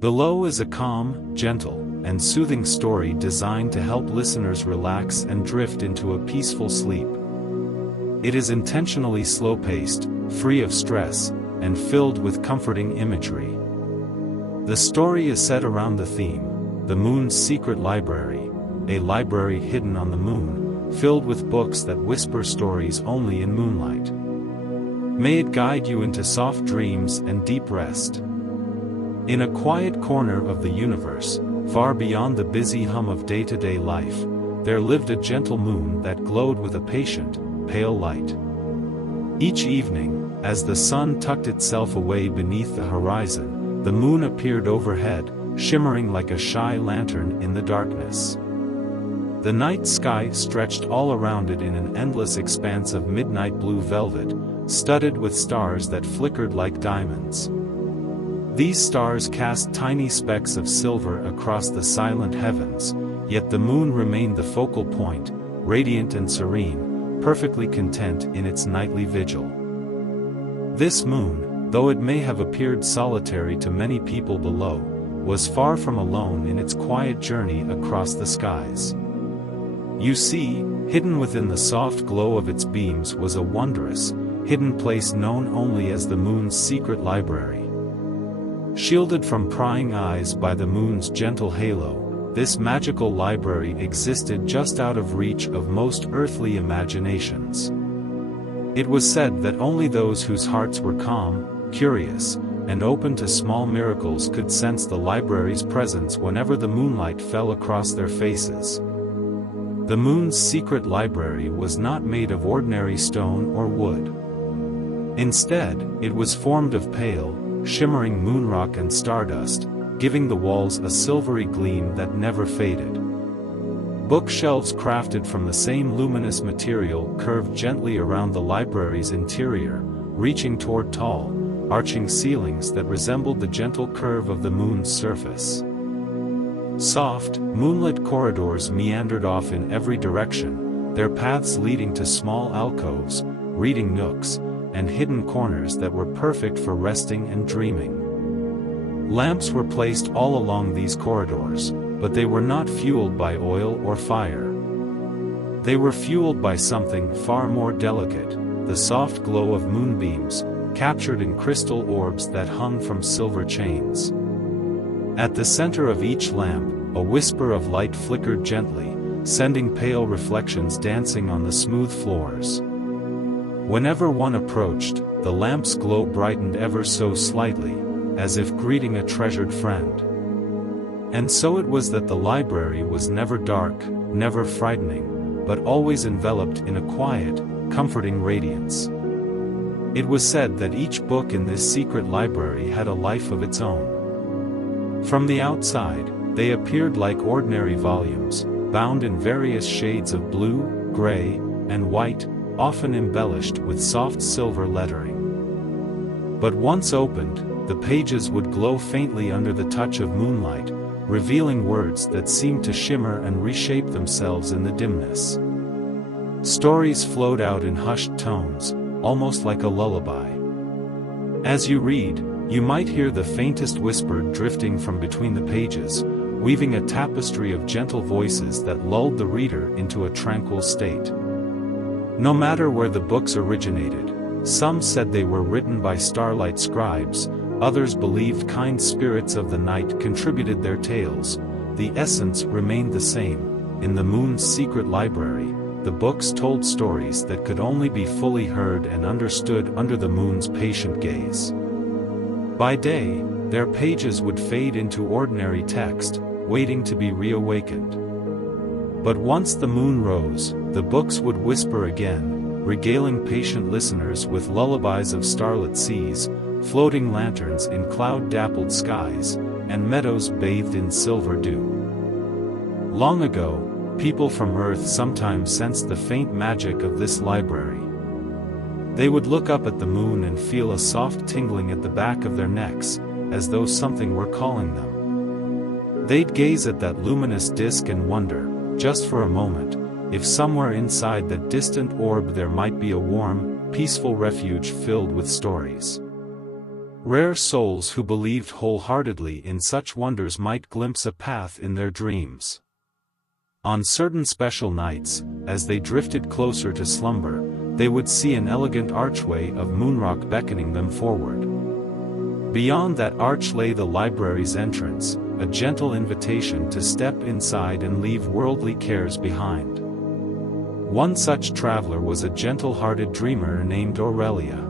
Below is a calm, gentle, and soothing story designed to help listeners relax and drift into a peaceful sleep. It is intentionally slow-paced, free of stress, and filled with comforting imagery. The story is set around the theme, the moon's secret library, a library hidden on the moon, filled with books that whisper stories only in moonlight. May it guide you into soft dreams and deep rest. In a quiet corner of the universe, far beyond the busy hum of day-to-day life, there lived a gentle moon that glowed with a patient, pale light. Each evening, as the sun tucked itself away beneath the horizon, the moon appeared overhead, shimmering like a shy lantern in the darkness. The night sky stretched all around it in an endless expanse of midnight blue velvet, studded with stars that flickered like diamonds. These stars cast tiny specks of silver across the silent heavens, yet the moon remained the focal point, radiant and serene, perfectly content in its nightly vigil. This moon, though it may have appeared solitary to many people below, was far from alone in its quiet journey across the skies. You see, hidden within the soft glow of its beams was a wondrous, hidden place known only as the moon's secret library. Shielded from prying eyes by the moon's gentle halo, this magical library existed just out of reach of most earthly imaginations. It was said that only those whose hearts were calm, curious, and open to small miracles could sense the library's presence whenever the moonlight fell across their faces. The moon's secret library was not made of ordinary stone or wood. Instead, it was formed of pale, shimmering moonrock and stardust, giving the walls a silvery gleam that never faded. Bookshelves crafted from the same luminous material curved gently around the library's interior, reaching toward tall, arching ceilings that resembled the gentle curve of the moon's surface. Soft, moonlit corridors meandered off in every direction, their paths leading to small alcoves, reading nooks, and hidden corners that were perfect for resting and dreaming. Lamps were placed all along these corridors, but they were not fueled by oil or fire. They were fueled by something far more delicate, the soft glow of moonbeams, captured in crystal orbs that hung from silver chains. At the center of each lamp, a whisper of light flickered gently, sending pale reflections dancing on the smooth floors. Whenever one approached, the lamp's glow brightened ever so slightly, as if greeting a treasured friend. And so it was that the library was never dark, never frightening, but always enveloped in a quiet, comforting radiance. It was said that each book in this secret library had a life of its own. From the outside, they appeared like ordinary volumes, bound in various shades of blue, gray, and white, often embellished with soft silver lettering. But once opened, the pages would glow faintly under the touch of moonlight, revealing words that seemed to shimmer and reshape themselves in the dimness. Stories flowed out in hushed tones, almost like a lullaby. As you read, you might hear the faintest whisper drifting from between the pages, weaving a tapestry of gentle voices that lulled the reader into a tranquil state. No matter where the books originated, some said they were written by starlight scribes, others believed kind spirits of the night contributed their tales. The essence remained the same. In the moon's secret library, the books told stories that could only be fully heard and understood under the moon's patient gaze. By day, their pages would fade into ordinary text, waiting to be reawakened. But once the moon rose, the books would whisper again, regaling patient listeners with lullabies of starlit seas, floating lanterns in cloud-dappled skies, and meadows bathed in silver dew. Long ago, people from Earth sometimes sensed the faint magic of this library. They would look up at the moon and feel a soft tingling at the back of their necks, as though something were calling them. They'd gaze at that luminous disk and wonder, just for a moment, if somewhere inside that distant orb there might be a warm, peaceful refuge filled with stories. Rare souls who believed wholeheartedly in such wonders might glimpse a path in their dreams. On certain special nights, as they drifted closer to slumber, they would see an elegant archway of moonrock beckoning them forward. Beyond that arch lay the library's entrance, a gentle invitation to step inside and leave worldly cares behind. One such traveler was a gentle-hearted dreamer named Aurelia.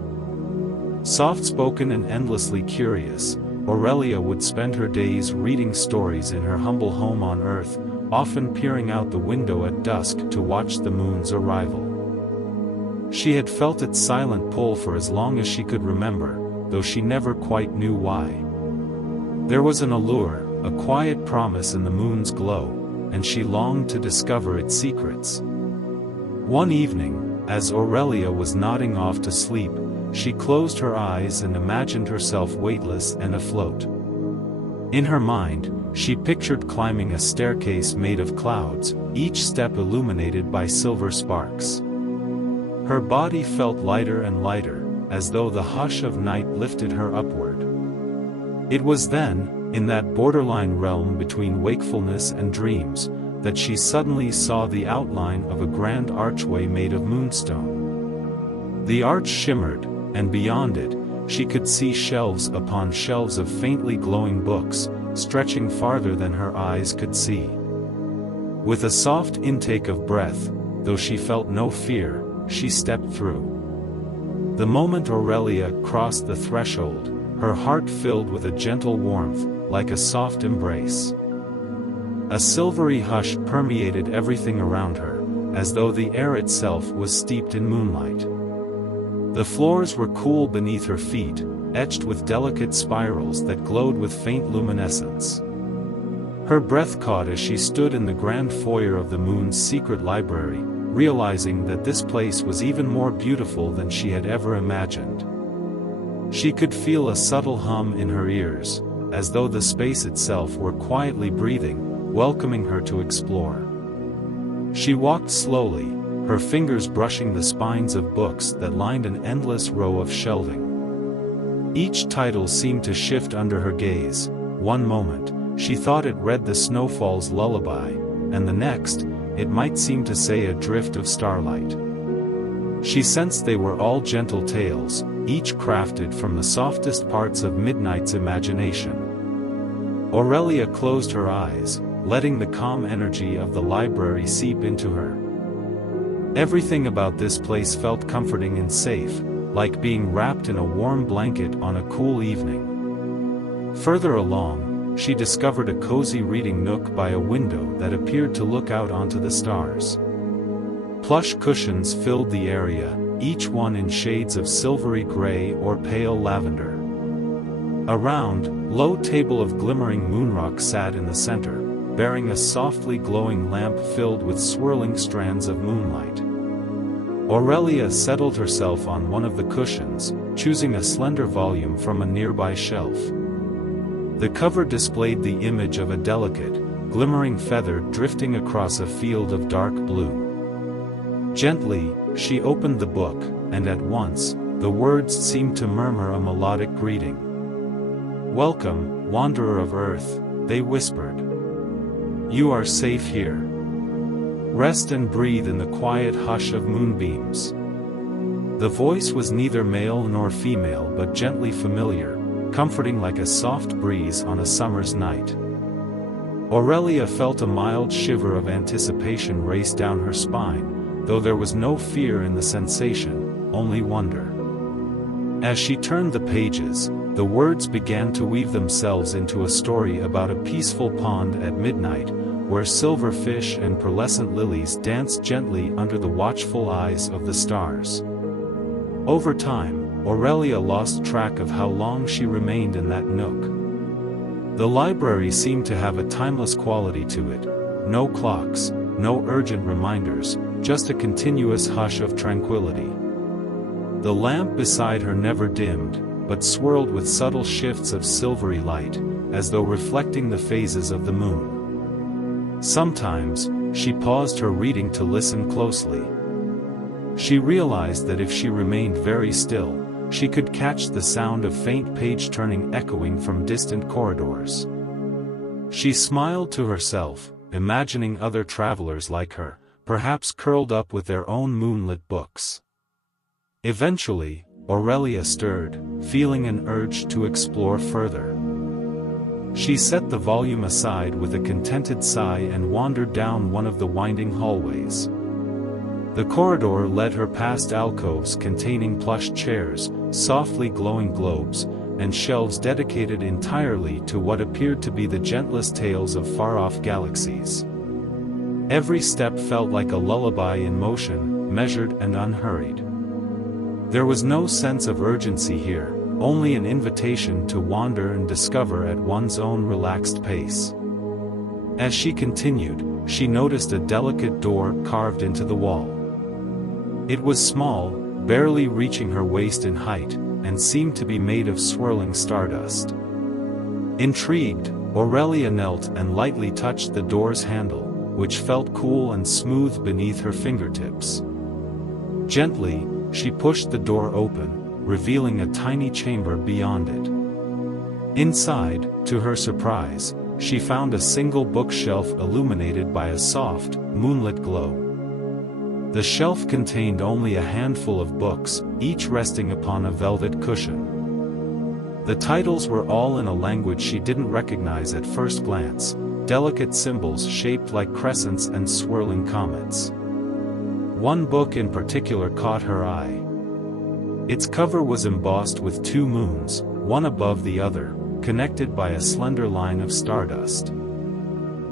Soft-spoken and endlessly curious, Aurelia would spend her days reading stories in her humble home on Earth, often peering out the window at dusk to watch the moon's arrival. She had felt its silent pull for as long as she could remember, though she never quite knew why. There was an allure, a quiet promise in the moon's glow, and she longed to discover its secrets. One evening, as Aurelia was nodding off to sleep, she closed her eyes and imagined herself weightless and afloat. In her mind, she pictured climbing a staircase made of clouds, each step illuminated by silver sparks. Her body felt lighter and lighter, as though the hush of night lifted her upward. It was then, in that borderline realm between wakefulness and dreams, that she suddenly saw the outline of a grand archway made of moonstone. The arch shimmered, and beyond it, she could see shelves upon shelves of faintly glowing books, stretching farther than her eyes could see. With a soft intake of breath, though she felt no fear, she stepped through. The moment Aurelia crossed the threshold, her heart filled with a gentle warmth, like a soft embrace. A silvery hush permeated everything around her, as though the air itself was steeped in moonlight. The floors were cool beneath her feet, etched with delicate spirals that glowed with faint luminescence. Her breath caught as she stood in the grand foyer of the moon's secret library, realizing that this place was even more beautiful than she had ever imagined. She could feel a subtle hum in her ears, as though the space itself were quietly breathing, welcoming her to explore. She walked slowly, her fingers brushing the spines of books that lined an endless row of shelving. Each title seemed to shift under her gaze. One moment, she thought it read the snowfall's lullaby, and the next, it might seem to say a drift of starlight. She sensed they were all gentle tales, each crafted from the softest parts of midnight's imagination. Aurelia closed her eyes, letting the calm energy of the library seep into her. Everything about this place felt comforting and safe, like being wrapped in a warm blanket on a cool evening. Further along, she discovered a cozy reading nook by a window that appeared to look out onto the stars. Plush cushions filled the area, each one in shades of silvery gray or pale lavender. A round, low table of glimmering moonrock sat in the center, bearing a softly glowing lamp filled with swirling strands of moonlight. Aurelia settled herself on one of the cushions, choosing a slender volume from a nearby shelf. The cover displayed the image of a delicate, glimmering feather drifting across a field of dark blue. Gently, she opened the book, and at once, the words seemed to murmur a melodic greeting. "Welcome, wanderer of Earth," they whispered. "You are safe here. Rest and breathe in the quiet hush of moonbeams." The voice was neither male nor female but gently familiar, comforting like a soft breeze on a summer's night. Aurelia felt a mild shiver of anticipation race down her spine, though there was no fear in the sensation, only wonder. As she turned the pages, the words began to weave themselves into a story about a peaceful pond at midnight, where silver fish and pearlescent lilies danced gently under the watchful eyes of the stars. Over time, Aurelia lost track of how long she remained in that nook. The library seemed to have a timeless quality to it. No clocks, no urgent reminders, just a continuous hush of tranquility. The lamp beside her never dimmed, but swirled with subtle shifts of silvery light, as though reflecting the phases of the moon. Sometimes, she paused her reading to listen closely. She realized that if she remained very still, she could catch the sound of faint page-turning echoing from distant corridors. She smiled to herself, imagining other travelers like her, perhaps curled up with their own moonlit books. Eventually, Aurelia stirred, feeling an urge to explore further. She set the volume aside with a contented sigh and wandered down one of the winding hallways. The corridor led her past alcoves containing plush chairs, softly glowing globes, and shelves dedicated entirely to what appeared to be the gentlest tales of far-off galaxies. Every step felt like a lullaby in motion, measured and unhurried. There was no sense of urgency here, only an invitation to wander and discover at one's own relaxed pace. As she continued, she noticed a delicate door carved into the wall. It was small, barely reaching her waist in height, and seemed to be made of swirling stardust. Intrigued, Aurelia knelt and lightly touched the door's handle, which felt cool and smooth beneath her fingertips. Gently, she pushed the door open, revealing a tiny chamber beyond it. Inside, to her surprise, she found a single bookshelf illuminated by a soft, moonlit glow. The shelf contained only a handful of books, each resting upon a velvet cushion. The titles were all in a language she didn't recognize at first glance, delicate symbols shaped like crescents and swirling comets. One book in particular caught her eye. Its cover was embossed with two moons, one above the other, connected by a slender line of stardust.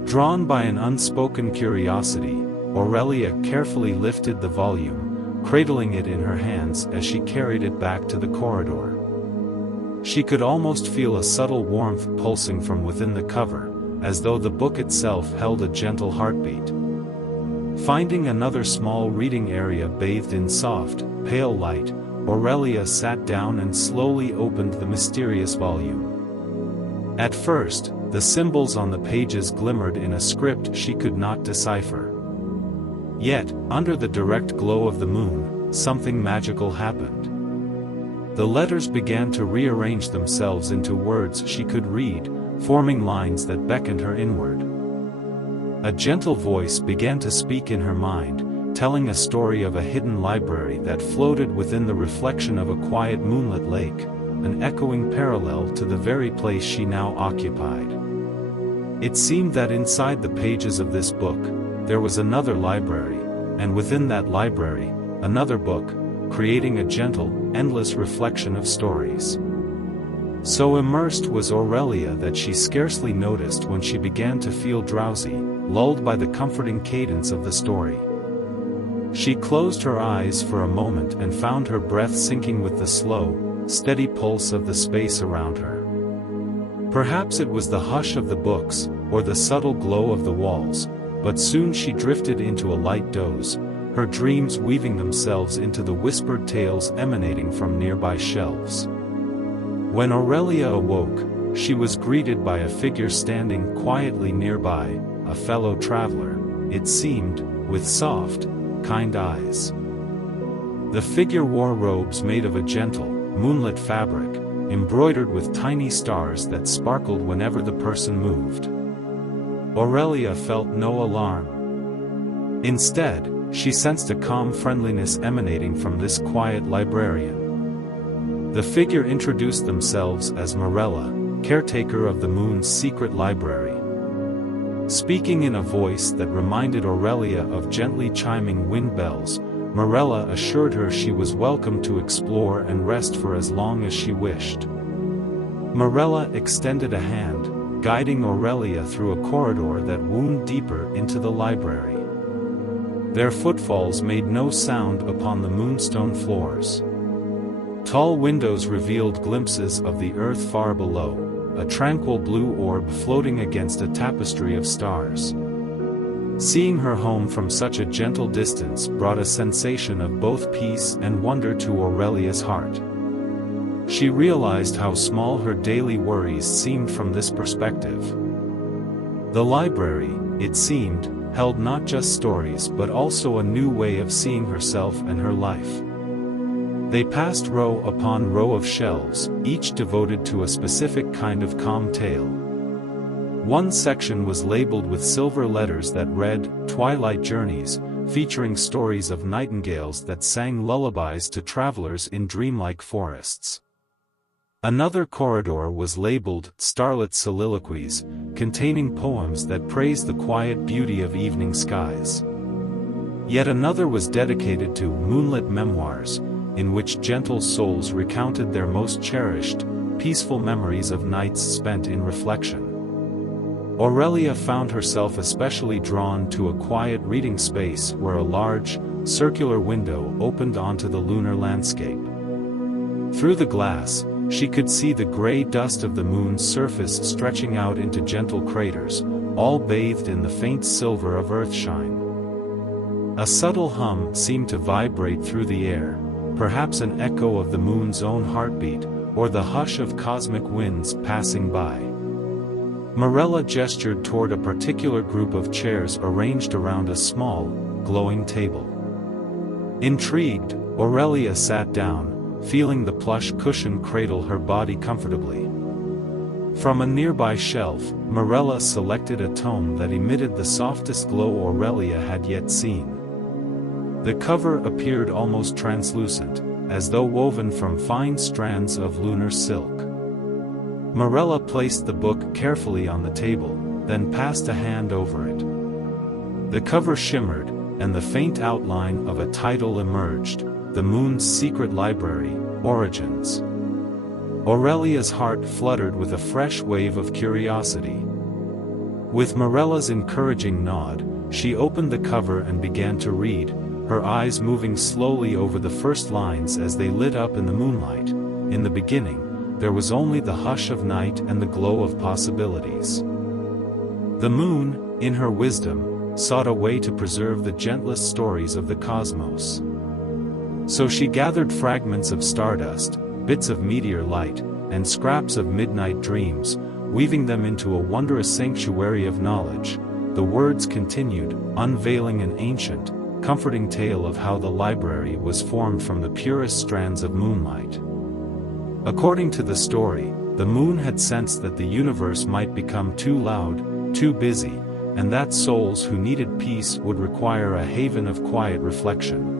Drawn by an unspoken curiosity, Aurelia carefully lifted the volume, cradling it in her hands as she carried it back to the corridor. She could almost feel a subtle warmth pulsing from within the cover, as though the book itself held a gentle heartbeat. Finding another small reading area bathed in soft, pale light, Aurelia sat down and slowly opened the mysterious volume. At first, the symbols on the pages glimmered in a script she could not decipher. Yet, under the direct glow of the moon, something magical happened. The letters began to rearrange themselves into words she could read, forming lines that beckoned her inward. A gentle voice began to speak in her mind, telling a story of a hidden library that floated within the reflection of a quiet moonlit lake, an echoing parallel to the very place she now occupied. It seemed that inside the pages of this book, there was another library, and within that library, another book, creating a gentle, endless reflection of stories. So immersed was Aurelia that she scarcely noticed when she began to feel drowsy, lulled by the comforting cadence of the story. She closed her eyes for a moment and found her breath sinking with the slow, steady pulse of the space around her. Perhaps it was the hush of the books, or the subtle glow of the walls, but soon she drifted into a light doze, her dreams weaving themselves into the whispered tales emanating from nearby shelves. When Aurelia awoke, she was greeted by a figure standing quietly nearby, a fellow traveler, it seemed, with soft, kind eyes. The figure wore robes made of a gentle, moonlit fabric, embroidered with tiny stars that sparkled whenever the person moved. Aurelia felt no alarm. Instead, she sensed a calm friendliness emanating from this quiet librarian. The figure introduced themselves as Morella, caretaker of the moon's secret library. Speaking in a voice that reminded Aurelia of gently chiming wind bells, Morella assured her she was welcome to explore and rest for as long as she wished. Morella extended a hand, guiding Aurelia through a corridor that wound deeper into the library. Their footfalls made no sound upon the moonstone floors. Tall windows revealed glimpses of the earth far below, a tranquil blue orb floating against a tapestry of stars. Seeing her home from such a gentle distance brought a sensation of both peace and wonder to Aurelia's heart. She realized how small her daily worries seemed from this perspective. The library, it seemed, held not just stories but also a new way of seeing herself and her life. They passed row upon row of shelves, each devoted to a specific kind of calm tale. One section was labeled with silver letters that read, "Twilight Journeys," featuring stories of nightingales that sang lullabies to travelers in dreamlike forests. Another corridor was labeled, "Starlit Soliloquies," containing poems that praised the quiet beauty of evening skies. Yet another was dedicated to "Moonlit Memoirs," in which gentle souls recounted their most cherished, peaceful memories of nights spent in reflection. Aurelia found herself especially drawn to a quiet reading space where a large, circular window opened onto the lunar landscape. Through the glass, she could see the gray dust of the moon's surface stretching out into gentle craters, all bathed in the faint silver of earthshine. A subtle hum seemed to vibrate through the air, perhaps an echo of the moon's own heartbeat, or the hush of cosmic winds passing by. Morella gestured toward a particular group of chairs arranged around a small, glowing table. Intrigued, Aurelia sat down, feeling the plush cushion cradle her body comfortably. From a nearby shelf, Morella selected a tome that emitted the softest glow Aurelia had yet seen. The cover appeared almost translucent, as though woven from fine strands of lunar silk. Morella placed the book carefully on the table, then passed a hand over it. The cover shimmered, and the faint outline of a title emerged, "The Moon's Secret Library, Origins." Aurelia's heart fluttered with a fresh wave of curiosity. With Morella's encouraging nod, she opened the cover and began to read, her eyes moving slowly over the first lines as they lit up in the moonlight. In the beginning, there was only the hush of night and the glow of possibilities. The moon, in her wisdom, sought a way to preserve the gentlest stories of the cosmos. So she gathered fragments of stardust, bits of meteor light, and scraps of midnight dreams, weaving them into a wondrous sanctuary of knowledge. The words continued, unveiling an ancient, comforting tale of how the library was formed from the purest strands of moonlight. According to the story, the moon had sensed that the universe might become too loud, too busy, and that souls who needed peace would require a haven of quiet reflection.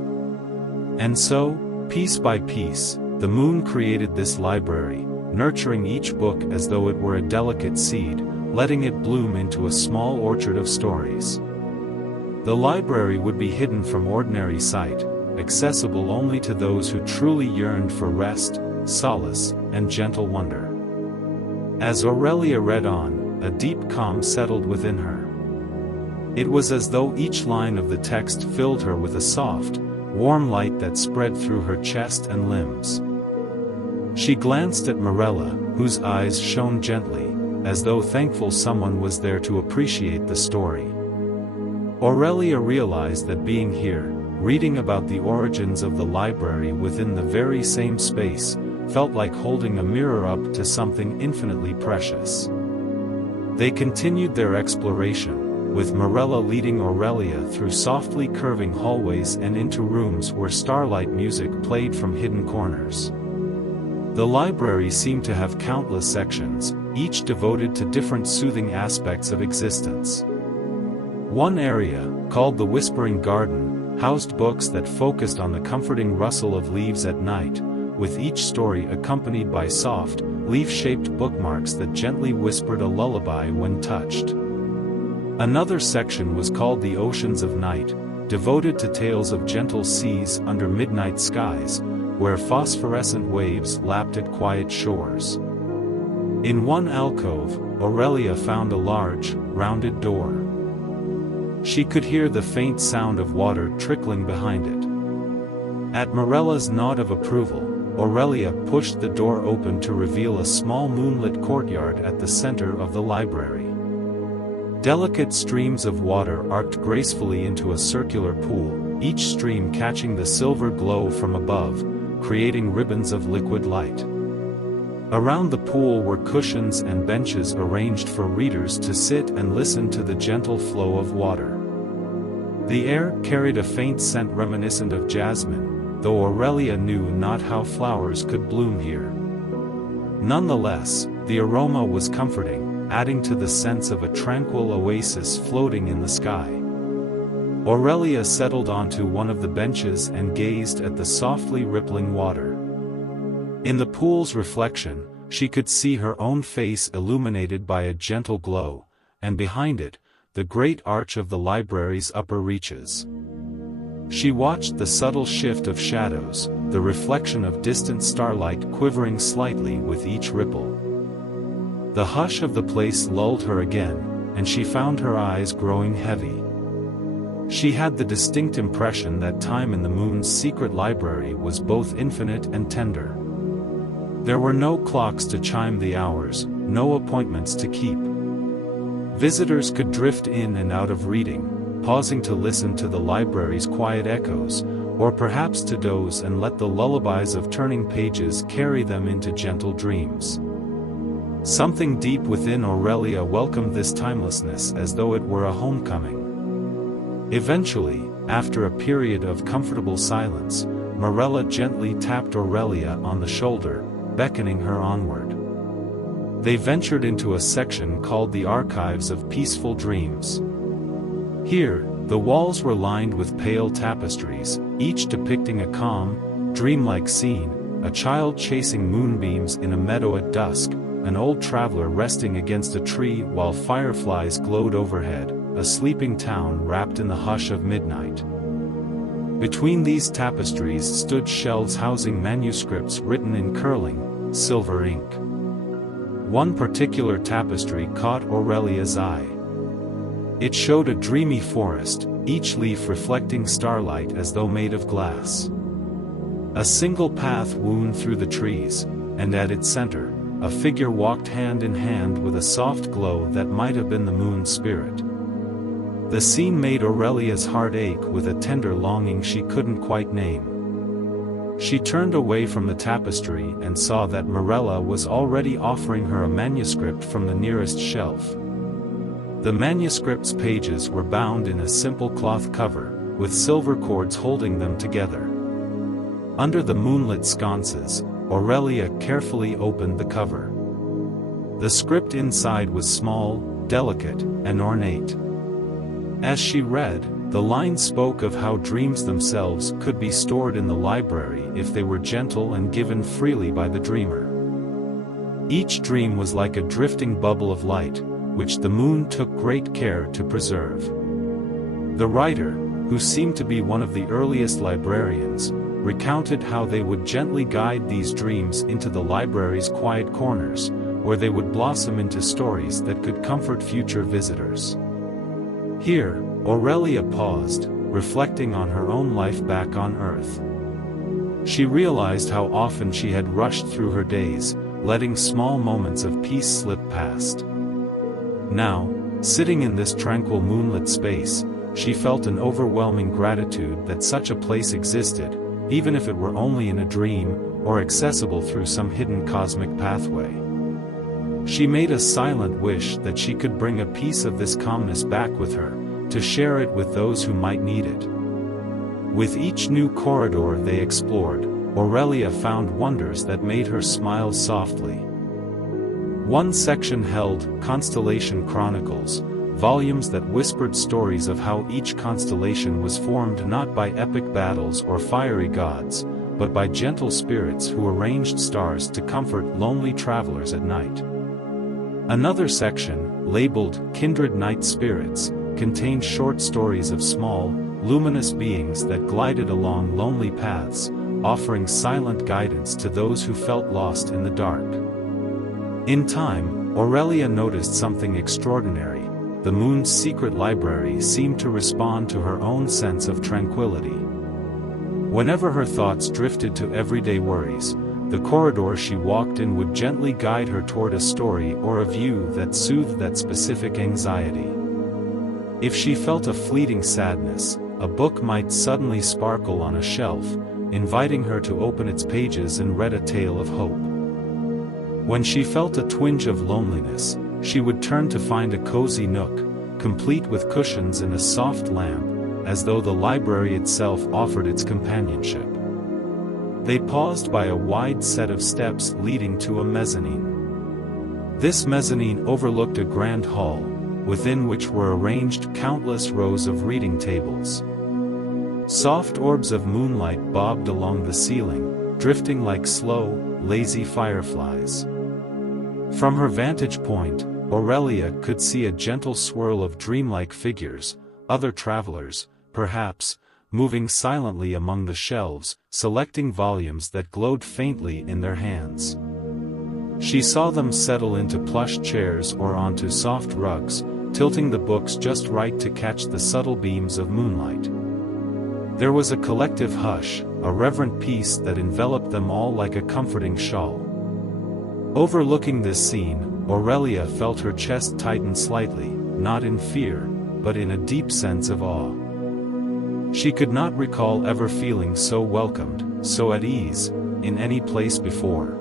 And so, piece by piece, the moon created this library, nurturing each book as though it were a delicate seed, letting it bloom into a small orchard of stories. The library would be hidden from ordinary sight, accessible only to those who truly yearned for rest, solace, and gentle wonder. As Aurelia read on, a deep calm settled within her. It was as though each line of the text filled her with a soft, warm light that spread through her chest and limbs. She glanced at Morella, whose eyes shone gently, as though thankful someone was there to appreciate the story. Aurelia realized that being here, reading about the origins of the library within the very same space, felt like holding a mirror up to something infinitely precious. They continued their exploration, with Morella leading Aurelia through softly curving hallways and into rooms where starlight music played from hidden corners. The library seemed to have countless sections, each devoted to different soothing aspects of existence. One area, called the Whispering Garden, housed books that focused on the comforting rustle of leaves at night, with each story accompanied by soft, leaf-shaped bookmarks that gently whispered a lullaby when touched. Another section was called the Oceans of Night, devoted to tales of gentle seas under midnight skies, where phosphorescent waves lapped at quiet shores. In one alcove, Aurelia found a large, rounded door. She could hear the faint sound of water trickling behind it. At Morella's nod of approval, Aurelia pushed the door open to reveal a small moonlit courtyard at the center of the library. Delicate streams of water arced gracefully into a circular pool, each stream catching the silver glow from above, creating ribbons of liquid light. Around the pool were cushions and benches arranged for readers to sit and listen to the gentle flow of water. The air carried a faint scent reminiscent of jasmine, though Aurelia knew not how flowers could bloom here. Nonetheless, the aroma was comforting, adding to the sense of a tranquil oasis floating in the sky. Aurelia settled onto one of the benches and gazed at the softly rippling water. In the pool's reflection, she could see her own face illuminated by a gentle glow, and behind it, the great arch of the library's upper reaches. She watched the subtle shift of shadows, the reflection of distant starlight quivering slightly with each ripple. The hush of the place lulled her again, and she found her eyes growing heavy. She had the distinct impression that time in the moon's secret library was both infinite and tender. There were no clocks to chime the hours, no appointments to keep. Visitors could drift in and out of reading, pausing to listen to the library's quiet echoes, or perhaps to doze and let the lullabies of turning pages carry them into gentle dreams. Something deep within Aurelia welcomed this timelessness as though it were a homecoming. Eventually, after a period of comfortable silence, Marella gently tapped Aurelia on the shoulder, beckoning her onward. They ventured into a section called the Archives of Peaceful Dreams. Here, the walls were lined with pale tapestries, each depicting a calm, dreamlike scene: a child chasing moonbeams in a meadow at dusk, an old traveler resting against a tree while fireflies glowed overhead, a sleeping town wrapped in the hush of midnight. Between these tapestries stood shelves housing manuscripts written in curling, silver ink. One particular tapestry caught Aurelia's eye. It showed a dreamy forest, each leaf reflecting starlight as though made of glass. A single path wound through the trees, and at its center, a figure walked hand in hand with a soft glow that might have been the moon's spirit. The scene made Aurelia's heart ache with a tender longing she couldn't quite name. She turned away from the tapestry and saw that Marella was already offering her a manuscript from the nearest shelf. The manuscript's pages were bound in a simple cloth cover, with silver cords holding them together. Under the moonlit sconces, Aurelia carefully opened the cover. The script inside was small, delicate, and ornate. As she read, the lines spoke of how dreams themselves could be stored in the library if they were gentle and given freely by the dreamer. Each dream was like a drifting bubble of light, which the moon took great care to preserve. The writer, who seemed to be one of the earliest librarians, recounted how they would gently guide these dreams into the library's quiet corners, where they would blossom into stories that could comfort future visitors. Here, Aurelia paused, reflecting on her own life back on Earth. She realized how often she had rushed through her days, letting small moments of peace slip past. Now, sitting in this tranquil moonlit space, she felt an overwhelming gratitude that such a place existed, even if it were only in a dream, or accessible through some hidden cosmic pathway. She made a silent wish that she could bring a piece of this calmness back with her, to share it with those who might need it. With each new corridor they explored, Aurelia found wonders that made her smile softly. One section held Constellation Chronicles, volumes that whispered stories of how each constellation was formed not by epic battles or fiery gods, but by gentle spirits who arranged stars to comfort lonely travelers at night. Another section, labeled Kindred Night Spirits, contained short stories of small, luminous beings that glided along lonely paths, offering silent guidance to those who felt lost in the dark. In time, Aurelia noticed something extraordinary. The moon's secret library seemed to respond to her own sense of tranquility. Whenever her thoughts drifted to everyday worries, the corridor she walked in would gently guide her toward a story or a view that soothed that specific anxiety. If she felt a fleeting sadness, a book might suddenly sparkle on a shelf, inviting her to open its pages and read a tale of hope. When she felt a twinge of loneliness, she would turn to find a cozy nook, complete with cushions and a soft lamp, as though the library itself offered its companionship. They paused by a wide set of steps leading to a mezzanine. This mezzanine overlooked a grand hall, within which were arranged countless rows of reading tables. Soft orbs of moonlight bobbed along the ceiling, drifting like slow, lazy fireflies. From her vantage point, Aurelia could see a gentle swirl of dreamlike figures, other travelers, perhaps, moving silently among the shelves, selecting volumes that glowed faintly in their hands. She saw them settle into plush chairs or onto soft rugs, tilting the books just right to catch the subtle beams of moonlight. There was a collective hush, a reverent peace that enveloped them all like a comforting shawl. Overlooking this scene, Aurelia felt her chest tighten slightly, not in fear, but in a deep sense of awe. She could not recall ever feeling so welcomed, so at ease, in any place before.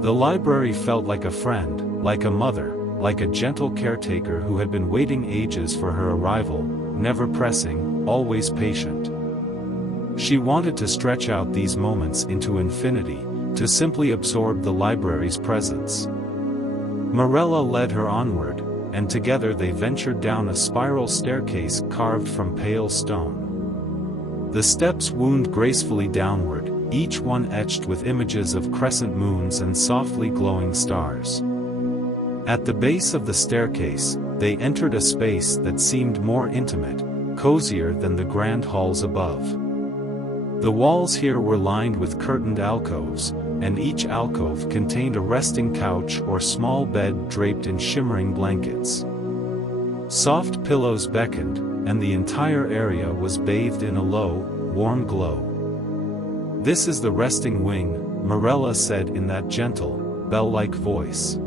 The library felt like a friend, like a mother, like a gentle caretaker who had been waiting ages for her arrival, never pressing, always patient. She wanted to stretch out these moments into infinity, to simply absorb the library's presence. Marella led her onward, and together they ventured down a spiral staircase carved from pale stone. The steps wound gracefully downward, each one etched with images of crescent moons and softly glowing stars. At the base of the staircase, they entered a space that seemed more intimate, cozier than the grand halls above. The walls here were lined with curtained alcoves, and each alcove contained a resting couch or small bed draped in shimmering blankets. Soft pillows beckoned, and the entire area was bathed in a low, warm glow. "This is the resting wing," Marella said in that gentle, bell-like voice.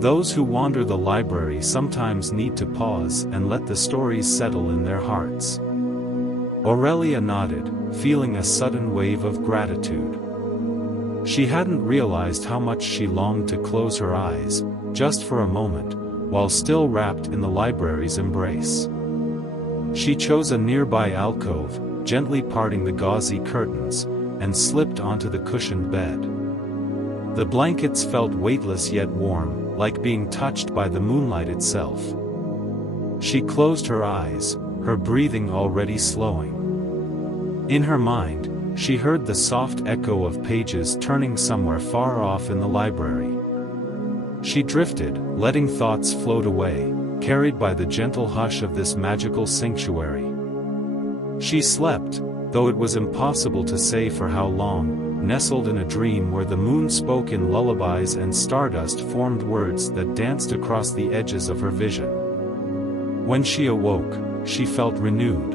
"Those who wander the library sometimes need to pause and let the stories settle in their hearts." Aurelia nodded, feeling a sudden wave of gratitude. She hadn't realized how much she longed to close her eyes, just for a moment, while still wrapped in the library's embrace. She chose a nearby alcove, gently parting the gauzy curtains, and slipped onto the cushioned bed. The blankets felt weightless yet warm, like being touched by the moonlight itself. She closed her eyes, her breathing already slowing. In her mind, she heard the soft echo of pages turning somewhere far off in the library. She drifted, letting thoughts float away, carried by the gentle hush of this magical sanctuary. She slept, though it was impossible to say for how long, nestled in a dream where the moon spoke in lullabies and stardust formed words that danced across the edges of her vision. When she awoke, she felt renewed.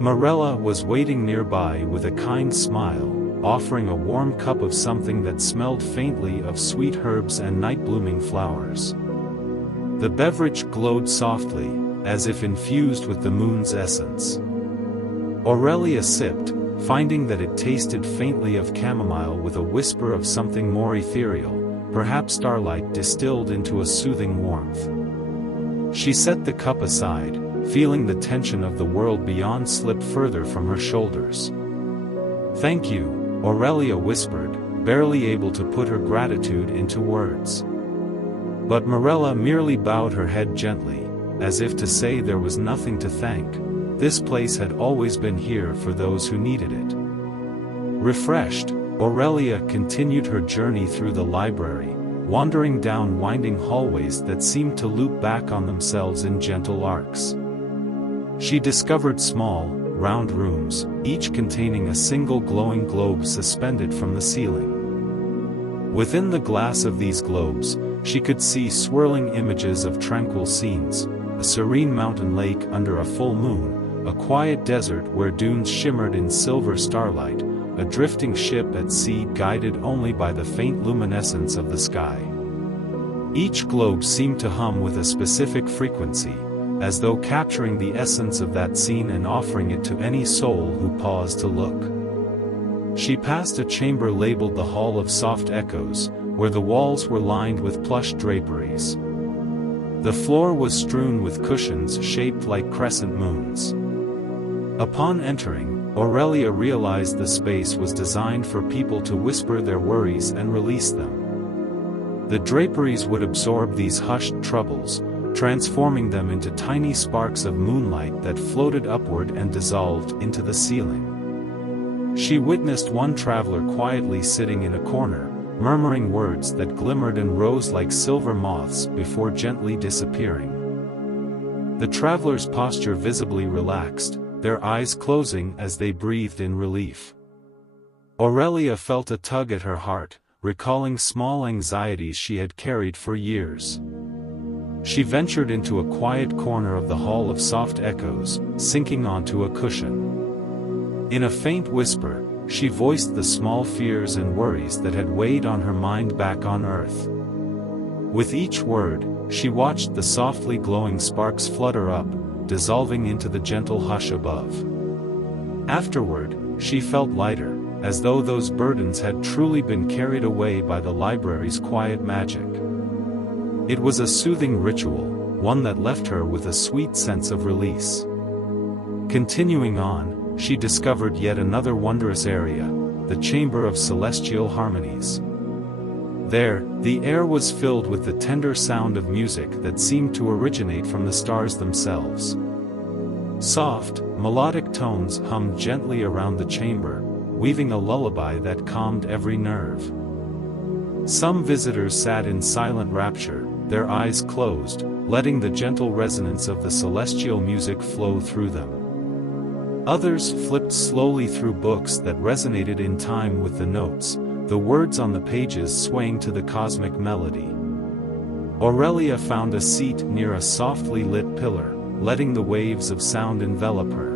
Marella was waiting nearby with a kind smile, offering a warm cup of something that smelled faintly of sweet herbs and night-blooming flowers. The beverage glowed softly, as if infused with the moon's essence. Aurelia sipped, finding that it tasted faintly of chamomile with a whisper of something more ethereal, perhaps starlight distilled into a soothing warmth. She set the cup aside, feeling the tension of the world beyond slip further from her shoulders. "Thank you," Aurelia whispered, barely able to put her gratitude into words. But Marella merely bowed her head gently, as if to say there was nothing to thank. This place had always been here for those who needed it. Refreshed, Aurelia continued her journey through the library, wandering down winding hallways that seemed to loop back on themselves in gentle arcs. She discovered small, round rooms, each containing a single glowing globe suspended from the ceiling. Within the glass of these globes, she could see swirling images of tranquil scenes, a serene mountain lake under a full moon, a quiet desert where dunes shimmered in silver starlight, a drifting ship at sea guided only by the faint luminescence of the sky. Each globe seemed to hum with a specific frequency, as though capturing the essence of that scene and offering it to any soul who paused to look. She passed a chamber labeled the Hall of Soft Echoes, where the walls were lined with plush draperies. The floor was strewn with cushions shaped like crescent moons. Upon entering, Aurelia realized the space was designed for people to whisper their worries and release them. The draperies would absorb these hushed troubles, transforming them into tiny sparks of moonlight that floated upward and dissolved into the ceiling. She witnessed one traveler quietly sitting in a corner, murmuring words that glimmered and rose like silver moths before gently disappearing. The traveler's posture visibly relaxed, their eyes closing as they breathed in relief. Aurelia felt a tug at her heart, recalling small anxieties she had carried for years. She ventured into a quiet corner of the hall of soft echoes, sinking onto a cushion. In a faint whisper, she voiced the small fears and worries that had weighed on her mind back on Earth. With each word, she watched the softly glowing sparks flutter up, dissolving into the gentle hush above. Afterward, she felt lighter, as though those burdens had truly been carried away by the library's quiet magic. It was a soothing ritual, one that left her with a sweet sense of release. Continuing on, she discovered yet another wondrous area, the Chamber of Celestial Harmonies. There, the air was filled with the tender sound of music that seemed to originate from the stars themselves. Soft, melodic tones hummed gently around the chamber, weaving a lullaby that calmed every nerve. Some visitors sat in silent rapture, their eyes closed, letting the gentle resonance of the celestial music flow through them. Others flipped slowly through books that resonated in time with the notes, the words on the pages swaying to the cosmic melody. Aurelia found a seat near a softly lit pillar, letting the waves of sound envelop her.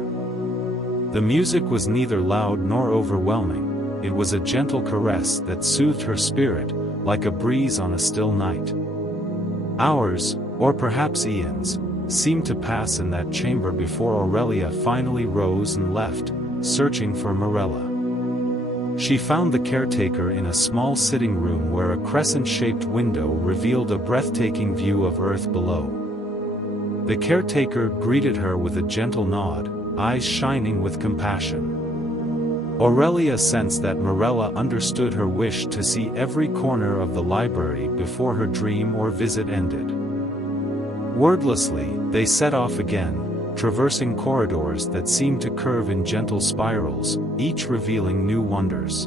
The music was neither loud nor overwhelming, it was a gentle caress that soothed her spirit, like a breeze on a still night. Hours, or perhaps eons, seemed to pass in that chamber before Aurelia finally rose and left, searching for Morella. She found the caretaker in a small sitting room where a crescent-shaped window revealed a breathtaking view of Earth below. The caretaker greeted her with a gentle nod, eyes shining with compassion. Aurelia sensed that Morella understood her wish to see every corner of the library before her dream or visit ended. Wordlessly, they set off again, traversing corridors that seemed to curve in gentle spirals, each revealing new wonders.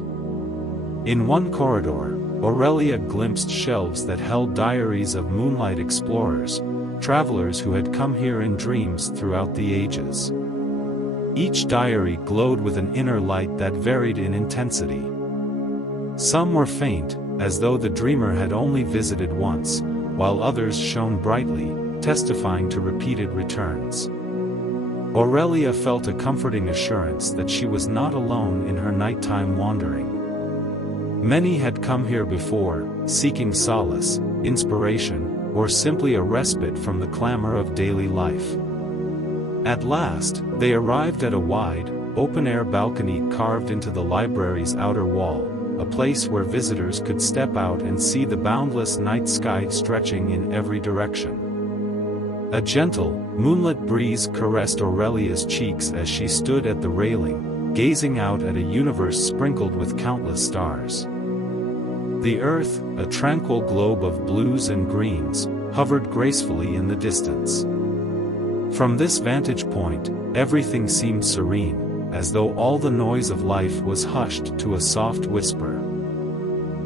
In one corridor, Aurelia glimpsed shelves that held diaries of moonlight explorers, travelers who had come here in dreams throughout the ages. Each diary glowed with an inner light that varied in intensity. Some were faint, as though the dreamer had only visited once, while others shone brightly, testifying to repeated returns. Aurelia felt a comforting assurance that she was not alone in her nighttime wandering. Many had come here before, seeking solace, inspiration, or simply a respite from the clamor of daily life. At last, they arrived at a wide, open-air balcony carved into the library's outer wall, a place where visitors could step out and see the boundless night sky stretching in every direction. A gentle, moonlit breeze caressed Aurelia's cheeks as she stood at the railing, gazing out at a universe sprinkled with countless stars. The Earth, a tranquil globe of blues and greens, hovered gracefully in the distance. From this vantage point, everything seemed serene, as though all the noise of life was hushed to a soft whisper.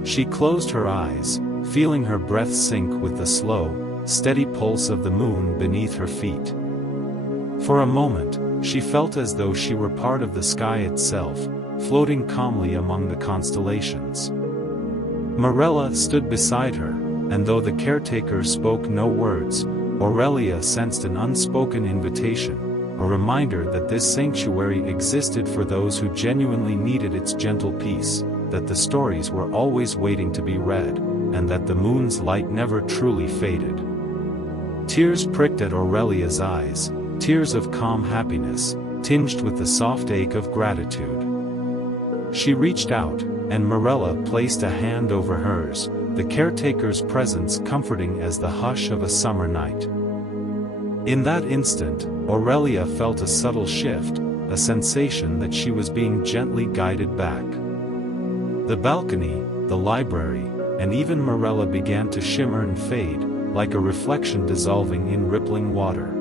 She closed her eyes, feeling her breath sink with the slow, steady pulse of the moon beneath her feet. For a moment, she felt as though she were part of the sky itself, floating calmly among the constellations. Morella stood beside her, and though the caretaker spoke no words, Aurelia sensed an unspoken invitation, a reminder that this sanctuary existed for those who genuinely needed its gentle peace, that the stories were always waiting to be read, and that the moon's light never truly faded. Tears pricked at Aurelia's eyes, tears of calm happiness, tinged with the soft ache of gratitude. She reached out, and Morella placed a hand over hers, the caretaker's presence comforting as the hush of a summer night. In that instant, Aurelia felt a subtle shift, a sensation that she was being gently guided back. The balcony, the library, and even Morella began to shimmer and fade, like a reflection dissolving in rippling water.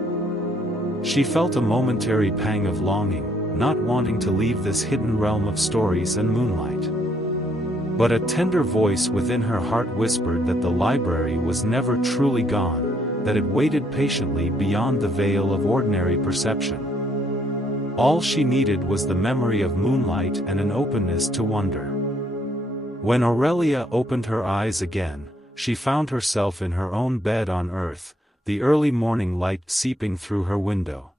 She felt a momentary pang of longing, not wanting to leave this hidden realm of stories and moonlight. But a tender voice within her heart whispered that the library was never truly gone, that it waited patiently beyond the veil of ordinary perception. All she needed was the memory of moonlight and an openness to wonder. When Aurelia opened her eyes again, she found herself in her own bed on earth, the early morning light seeping through her window.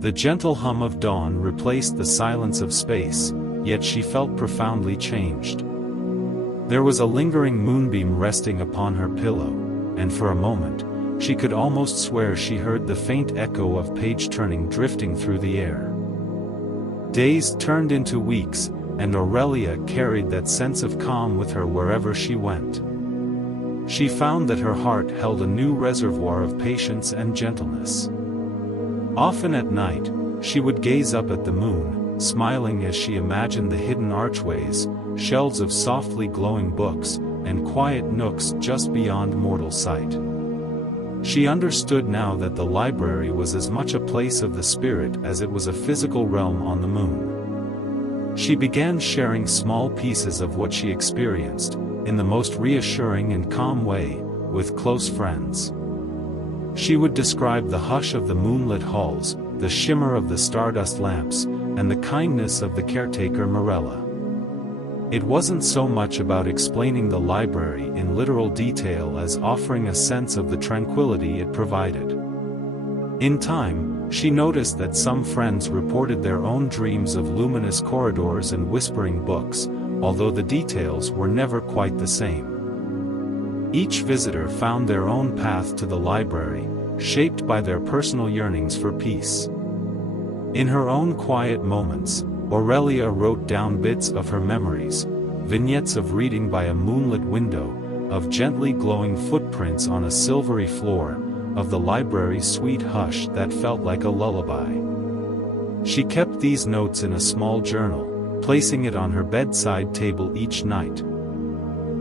The gentle hum of dawn replaced the silence of space, yet she felt profoundly changed. There was a lingering moonbeam resting upon her pillow, and for a moment, she could almost swear she heard the faint echo of page-turning drifting through the air. Days turned into weeks, and Aurelia carried that sense of calm with her wherever she went. She found that her heart held a new reservoir of patience and gentleness. Often at night, she would gaze up at the moon, smiling as she imagined the hidden archways, shelves of softly glowing books, and quiet nooks just beyond mortal sight. She understood now that the library was as much a place of the spirit as it was a physical realm on the moon. She began sharing small pieces of what she experienced, in the most reassuring and calm way, with close friends. She would describe the hush of the moonlit halls, the shimmer of the stardust lamps, and the kindness of the caretaker Morella. It wasn't so much about explaining the library in literal detail as offering a sense of the tranquility it provided. In time, she noticed that some friends reported their own dreams of luminous corridors and whispering books, although the details were never quite the same. Each visitor found their own path to the library, shaped by their personal yearnings for peace. In her own quiet moments, Aurelia wrote down bits of her memories, vignettes of reading by a moonlit window, of gently glowing footprints on a silvery floor, of the library's sweet hush that felt like a lullaby. She kept these notes in a small journal, placing it on her bedside table each night.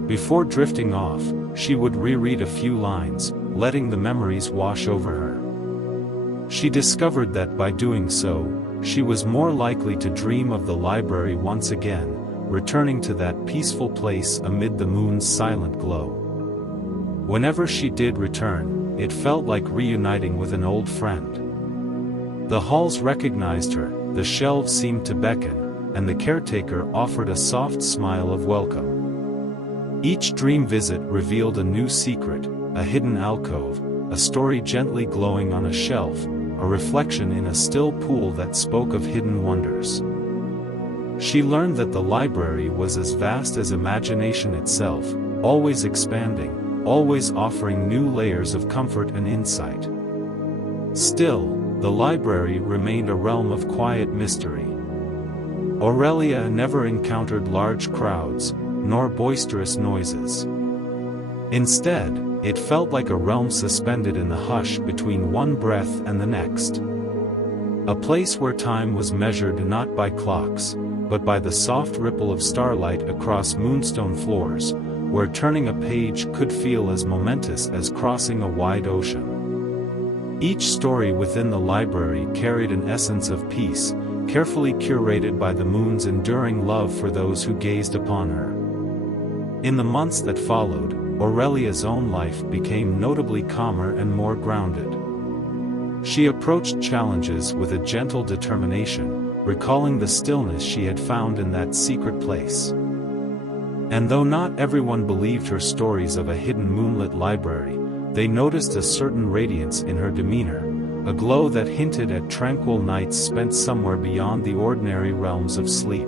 Before drifting off, she would reread a few lines, letting the memories wash over her. She discovered that by doing so, she was more likely to dream of the library once again, returning to that peaceful place amid the moon's silent glow. Whenever she did return, it felt like reuniting with an old friend. The halls recognized her, the shelves seemed to beckon, and the caretaker offered a soft smile of welcome. Each dream visit revealed a new secret, a hidden alcove, a story gently glowing on a shelf, a reflection in a still pool that spoke of hidden wonders. She learned that the library was as vast as imagination itself, always expanding, always offering new layers of comfort and insight. Still, the library remained a realm of quiet mystery. Aurelia never encountered large crowds, nor boisterous noises. Instead, it felt like a realm suspended in the hush between one breath and the next. A place where time was measured not by clocks, but by the soft ripple of starlight across moonstone floors, where turning a page could feel as momentous as crossing a wide ocean. Each story within the library carried an essence of peace, carefully curated by the moon's enduring love for those who gazed upon her. In the months that followed, Aurelia's own life became notably calmer and more grounded. She approached challenges with a gentle determination, recalling the stillness she had found in that secret place. And though not everyone believed her stories of a hidden moonlit library, they noticed a certain radiance in her demeanor, a glow that hinted at tranquil nights spent somewhere beyond the ordinary realms of sleep.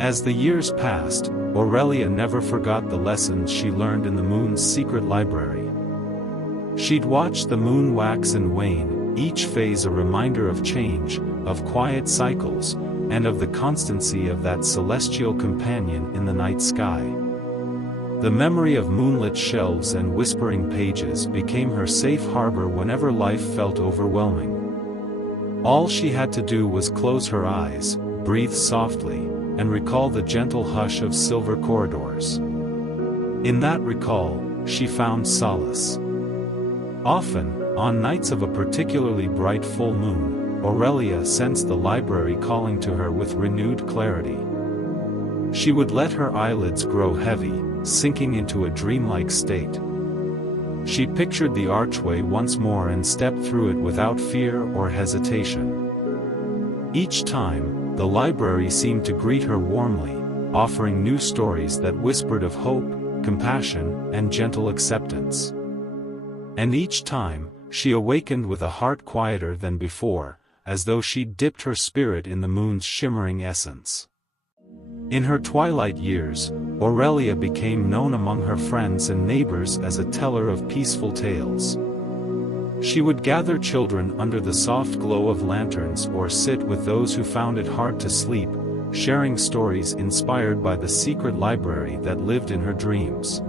As the years passed, Aurelia never forgot the lessons she learned in the moon's secret library. She'd watch the moon wax and wane, each phase a reminder of change, of quiet cycles, and of the constancy of that celestial companion in the night sky. The memory of moonlit shelves and whispering pages became her safe harbor whenever life felt overwhelming. All she had to do was close her eyes, breathe softly, and recall the gentle hush of silver corridors. In that recall, she found solace. Often, on nights of a particularly bright full moon, Aurelia sensed the library calling to her with renewed clarity. She would let her eyelids grow heavy, sinking into a dreamlike state. She pictured the archway once more and stepped through it without fear or hesitation. Each time, the library seemed to greet her warmly, offering new stories that whispered of hope, compassion, and gentle acceptance. And each time, she awakened with a heart quieter than before, as though she'd dipped her spirit in the moon's shimmering essence. In her twilight years, Aurelia became known among her friends and neighbors as a teller of peaceful tales. She would gather children under the soft glow of lanterns or sit with those who found it hard to sleep, sharing stories inspired by the secret library that lived in her dreams.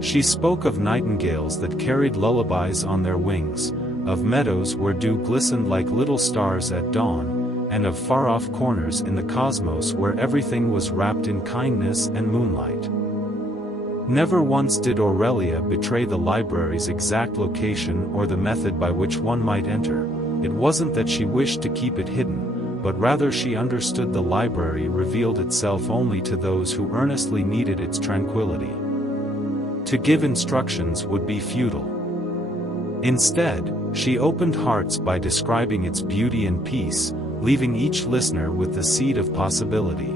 She spoke of nightingales that carried lullabies on their wings, of meadows where dew glistened like little stars at dawn, and of far-off corners in the cosmos where everything was wrapped in kindness and moonlight. Never once did Aurelia betray the library's exact location or the method by which one might enter. It wasn't that she wished to keep it hidden, but rather she understood the library revealed itself only to those who earnestly needed its tranquility. To give instructions would be futile. Instead, she opened hearts by describing its beauty and peace, leaving each listener with the seed of possibility.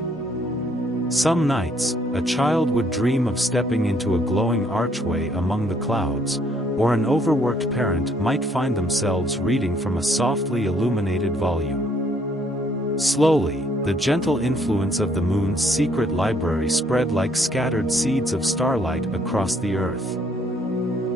Some nights, a child would dream of stepping into a glowing archway among the clouds, or an overworked parent might find themselves reading from a softly illuminated volume. Slowly, the gentle influence of the moon's secret library spread like scattered seeds of starlight across the earth.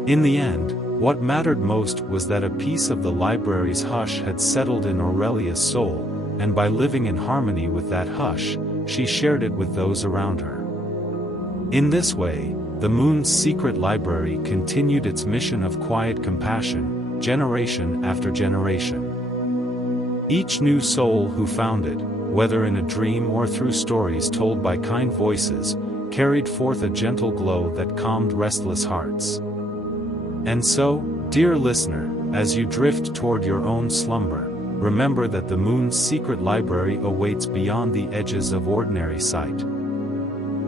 In the end, what mattered most was that a piece of the library's hush had settled in Aurelia's soul, and by living in harmony with that hush, she shared it with those around her. In this way, the moon's secret library continued its mission of quiet compassion, generation after generation. Each new soul who found it, whether in a dream or through stories told by kind voices, carried forth a gentle glow that calmed restless hearts. And so, dear listener, as you drift toward your own slumber, remember that the moon's secret library awaits beyond the edges of ordinary sight.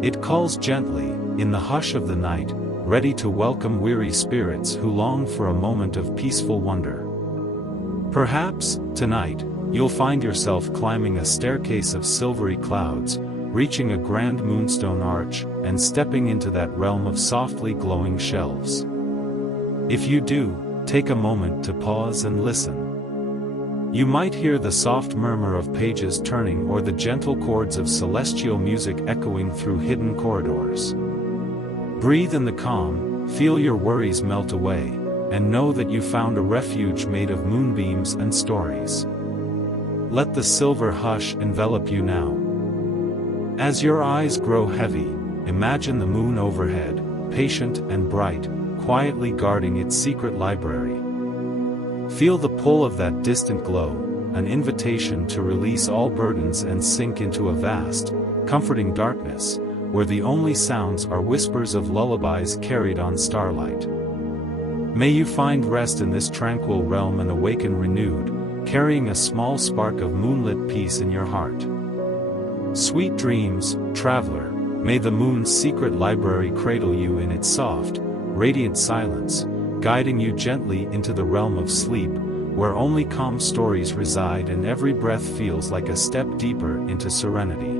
It calls gently, in the hush of the night, ready to welcome weary spirits who long for a moment of peaceful wonder. Perhaps, tonight, you'll find yourself climbing a staircase of silvery clouds, reaching a grand moonstone arch, and stepping into that realm of softly glowing shelves. If you do, take a moment to pause and listen. You might hear the soft murmur of pages turning or the gentle chords of celestial music echoing through hidden corridors. Breathe in the calm, feel your worries melt away, and know that you found a refuge made of moonbeams and stories. Let the silver hush envelop you now. As your eyes grow heavy, imagine the moon overhead, patient and bright, quietly guarding its secret library. Feel the pull of that distant glow, an invitation to release all burdens and sink into a vast, comforting darkness, where the only sounds are whispers of lullabies carried on starlight. May you find rest in this tranquil realm and awaken renewed, carrying a small spark of moonlit peace in your heart. Sweet dreams, traveler, may the moon's secret library cradle you in its soft, radiant silence, guiding you gently into the realm of sleep, where only calm stories reside and every breath feels like a step deeper into serenity.